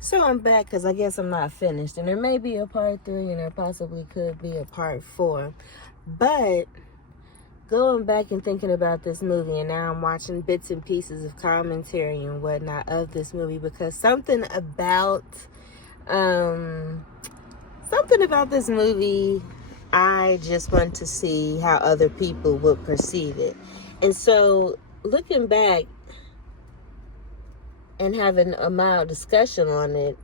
So I'm back because I guess I'm not finished. And there may be a part 3 and there possibly could be a part 4. But going back and thinking about this movie, and now I'm watching bits and pieces of commentary and whatnot of this movie, because something about this movie, I just want to see how other people would perceive it. And so looking back and having a mild discussion on it,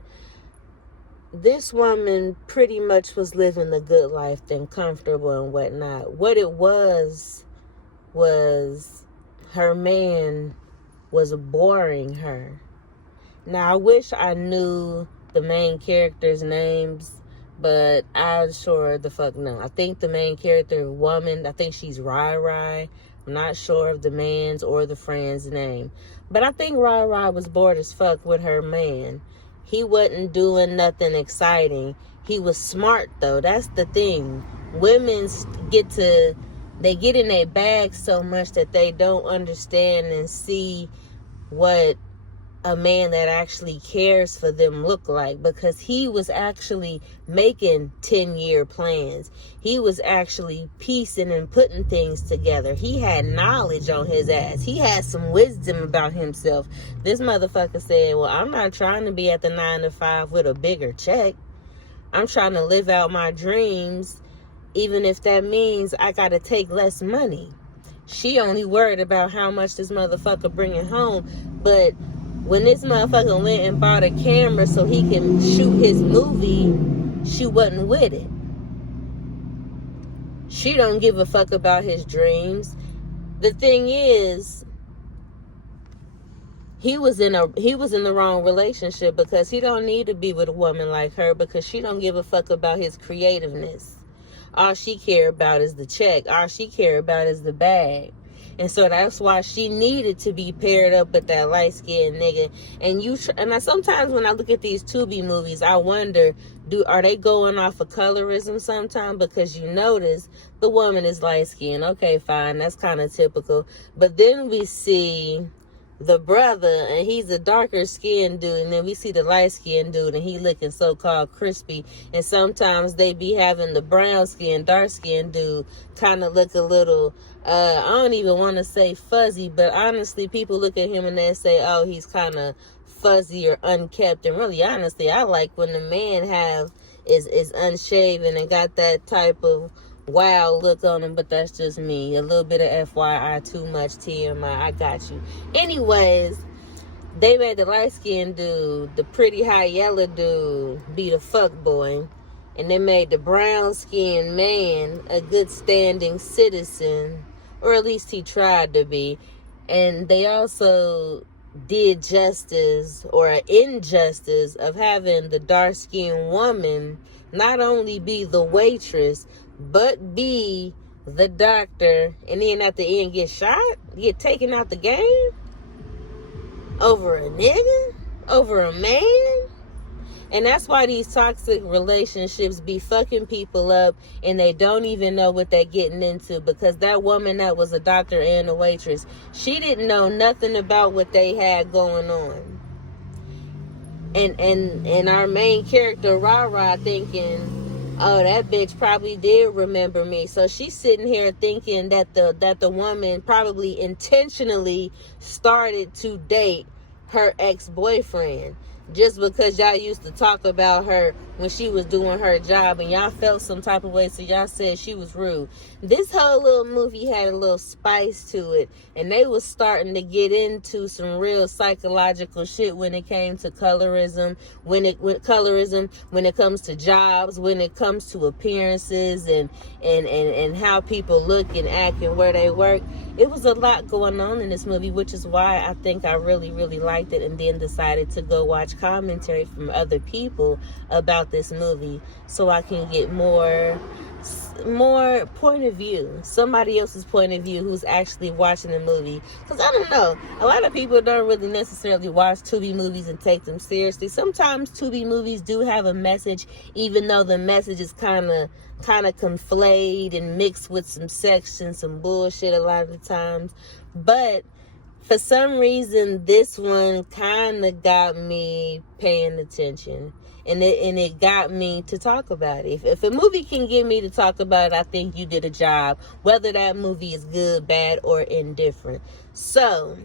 this woman pretty much was living the good life and comfortable and whatnot. What it was her man was boring her. Now, I wish I knew the main characters' names, but I sure the fuck know. I think the main character, woman, I think she's Rai Rai. I'm not sure of the man's or the friend's name. But I think Rai Rai was bored as fuck with her man. He wasn't doing nothing exciting. He was smart, though. That's the thing. Women get in their bag so much that they don't understand and see what a man that actually cares for them look like, because he was actually making 10-year plans. He was actually piecing and putting things together. He had knowledge on his ass. He had some wisdom about himself. This motherfucker said, well, I'm not trying to be at the 9 to 5 with a bigger check. I'm trying to live out my dreams, even if that means I gotta take less money. She only worried about how much this motherfucker bringing home. But when this motherfucker went and bought a camera so he can shoot his movie, she wasn't with it. She don't give a fuck about his dreams. The thing is, he was in the wrong relationship, because he don't need to be with a woman like her, because she don't give a fuck about his creativeness. All she care about is the check. All she care about is the bag. And so that's why she needed to be paired up with that light-skinned nigga. And sometimes when I look at these Tubi movies, I wonder, are they going off of colorism sometimes? Because you notice the woman is light-skinned. Okay, fine. That's kind of typical. But then we see the brother, and he's a darker skinned dude, and then we see the light skinned dude, and he looking so-called crispy. And sometimes they be having the brown skinned, dark skinned dude kind of look a little, I don't even want to say fuzzy, but honestly, people look at him and they say, oh, he's kind of fuzzy or unkept. And really, honestly, I like when the man is unshaven and got that type of wow look on him. But that's just me. A little bit of FYI, too much TMI. I got you. Anyways, they made the light-skinned dude, the pretty high yellow dude, be the fuck boy. And they made the brown-skinned man a good standing citizen, or at least he tried to be. And they also did justice or an injustice of having the dark-skinned woman not only be the waitress, but be the doctor, and then at the end get shot, get taken out the game over a nigga, over a man. And that's why these toxic relationships be fucking people up, and they don't even know what they're getting into, because that woman that was a doctor and a waitress, she didn't know nothing about what they had going on. And our main character, Rara, thinking, oh, that bitch probably did remember me. So she's sitting here thinking that the woman probably intentionally started to date her ex-boyfriend, just because y'all used to talk about her when she was doing her job, and y'all felt some type of way, so y'all said she was rude. This whole little movie had a little spice to it, and they was starting to get into some real psychological shit when it came to colorism, when it comes to jobs, when it comes to appearances, and how people look and act and where they work. It was a lot going on in this movie, which is why I think I really, really liked it, and then decided to go watch commentary from other people about this movie, so I can get more point of view, somebody else's point of view who's actually watching the movie. Because I don't know, a lot of people don't really necessarily watch Tubi movies and take them seriously. Sometimes Tubi movies do have a message, even though the message is kind of conflated and mixed with some sex and some bullshit a lot of the times. But For some reason, this one kind of got me paying attention. And it got me to talk about it. If a movie can get me to talk about it, I think you did a job. Whether that movie is good, bad, or indifferent. So,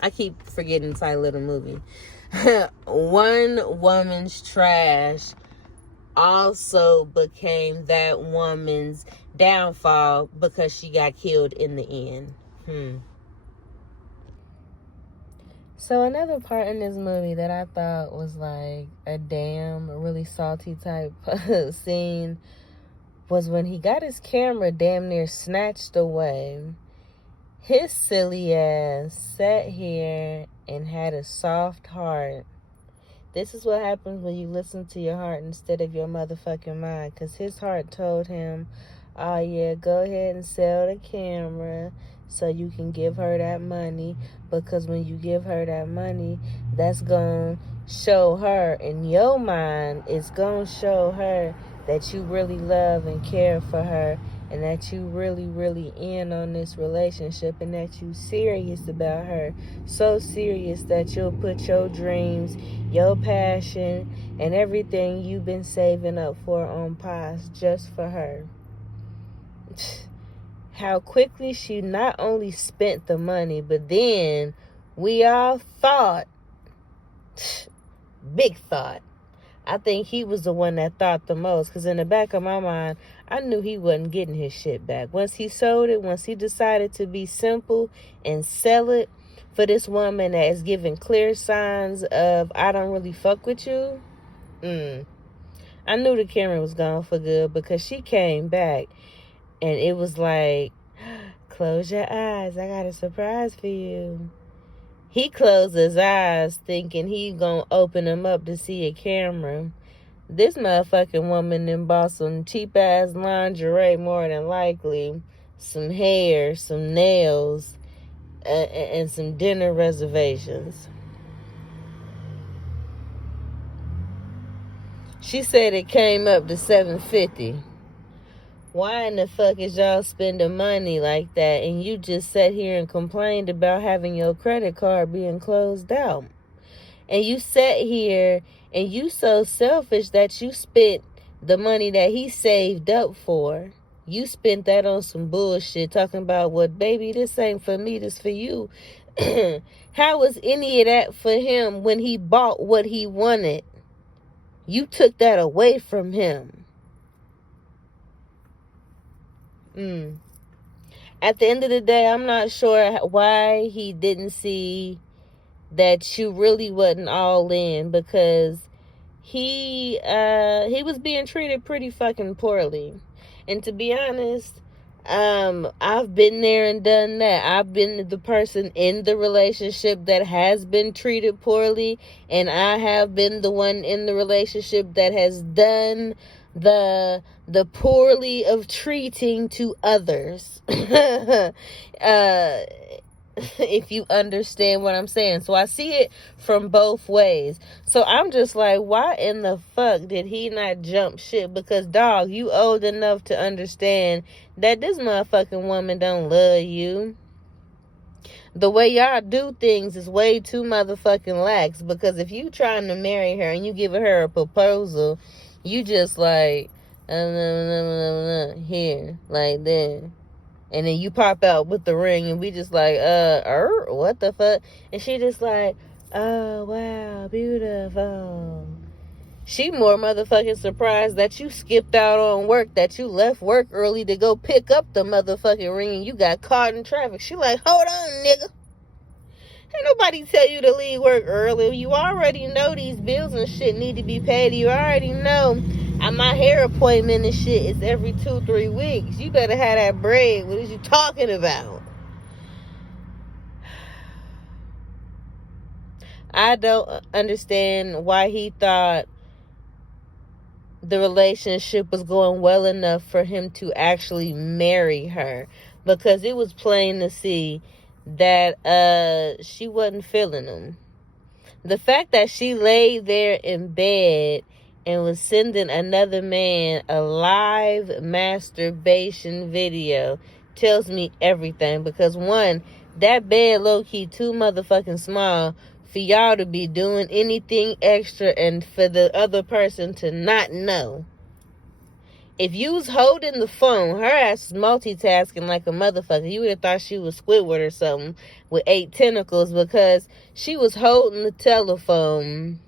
I keep forgetting the title of the movie. One Woman's Trash also became that woman's downfall because she got killed in the end. So another part in this movie that I thought was like a damn really salty type scene was when he got his camera damn near snatched away. His silly ass sat here and had a soft heart. This is what happens when you listen to your heart instead of your motherfucking mind. Because his heart told him, oh yeah, go ahead and sell the camera so you can give her that money. Because when you give her that money, that's going to show her, in your mind, it's going to show her that you really love and care for her. And that you really, really in on this relationship. And that you serious about her. So serious that you'll put your dreams, your passion, and everything you've been saving up for on pause just for her. How quickly she not only spent the money, but then we all thought, big thought. I think he was the one that thought the most, because in the back of my mind, I knew he wasn't getting his shit back. Once he sold it, once he decided to be simple and sell it for this woman that is giving clear signs of, I don't really fuck with you, I knew the camera was gone for good, because she came back and it was like, close your eyes, I got a surprise for you. He closed his eyes thinking he gonna open them up to see a camera. This motherfucking woman then bought some cheap-ass lingerie, more than likely, some hair, some nails, and some dinner reservations. She said it came up to $750. Why in the fuck is y'all spending money like that and you just sat here and complained about having your credit card being closed out? And you sat here and you so selfish that you spent the money that he saved up for. You spent that on some bullshit talking about, what, baby, this ain't for me, this for you. How was any of that for him when he bought what he wanted? You took that away from him. At the end of the day, I'm not sure why he didn't see that you really wasn't all in, because he was being treated pretty fucking poorly. And to be honest, I've been there and done that. I've been the person in the relationship that has been treated poorly, and I have been the one in the relationship that has done the poorly of treating to others. If you understand what I'm saying. So I see it from both ways. So I'm just like, why in the fuck did he not jump ship? Because, dog, you old enough to understand that this motherfucking woman don't love you. The way y'all do things is way too motherfucking lax. Because if you trying to marry her and you giving her a proposal, you just like, here, like that. And then you pop out with the ring and we just like, what the fuck? And she just like, oh, wow, beautiful. She more motherfucking surprised that you skipped out on work, that you left work early to go pick up the motherfucking ring and you got caught in traffic. She like, hold on, nigga. Ain't nobody tell you to leave work early. You already know these bills and shit need to be paid. You already know my hair appointment and shit is every 2-3 weeks. You better have that bread. What is you talking about? I don't understand why he thought the relationship was going well enough for him to actually marry her. Because it was plain to see that she wasn't feeling him. The fact that she laid there in bed and was sending another man a live masturbation video tells me everything. Because one, That bed low-key too motherfucking small for y'all to be doing anything extra and for the other person to not know. If you was holding the phone, her ass was multitasking like a motherfucker. You would have thought she was Squidward or something with 8 tentacles, because she was holding the telephone,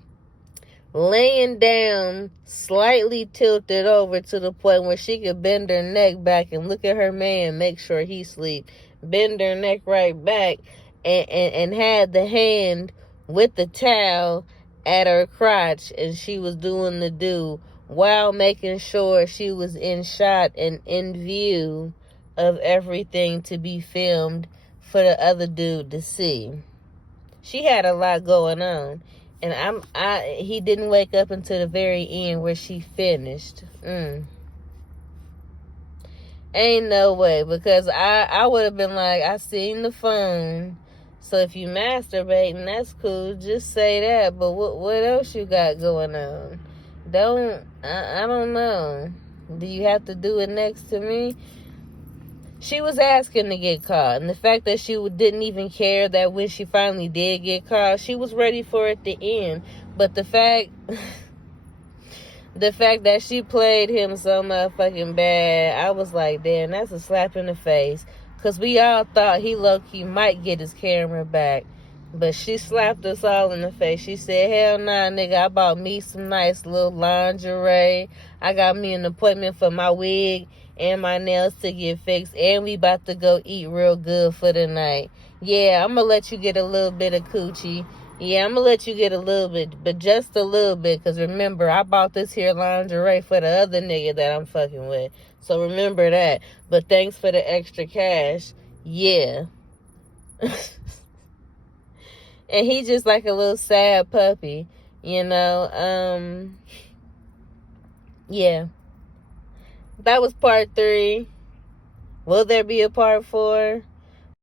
laying down, slightly tilted over to the point where she could bend her neck back and look at her man, make sure he sleep, bend her neck right back, and had the hand with the towel at her crotch, and she was doing the do while making sure she was in shot and in view of everything to be filmed for the other dude to see. She had a lot going on. And he didn't wake up until the very end where she finished. Ain't no way, because I would have been like, I seen the phone. So if you masturbating, that's cool. Just say that. But what else you got going on? I don't know. Do you have to do it next to me? She was asking to get caught, and the fact that she didn't even care that when she finally did get caught, she was ready for it to end. But the fact that she played him so motherfucking bad, I was like, damn, that's a slap in the face. Because we all thought he low-key might get his camera back. But she slapped us all in the face. She said, hell nah, nigga, I bought me some nice little lingerie. I got me an appointment for my wig and my nails to get fixed. And we about to go eat real good for the night. Yeah, I'm going to let you get a little bit of coochie. Yeah, I'm going to let you get a little bit, but just a little bit. Because remember, I bought this here lingerie for the other nigga that I'm fucking with. So remember that. But thanks for the extra cash. Yeah. And he just like a little sad puppy, you know. Yeah. That was part 3. Will there be a part 4?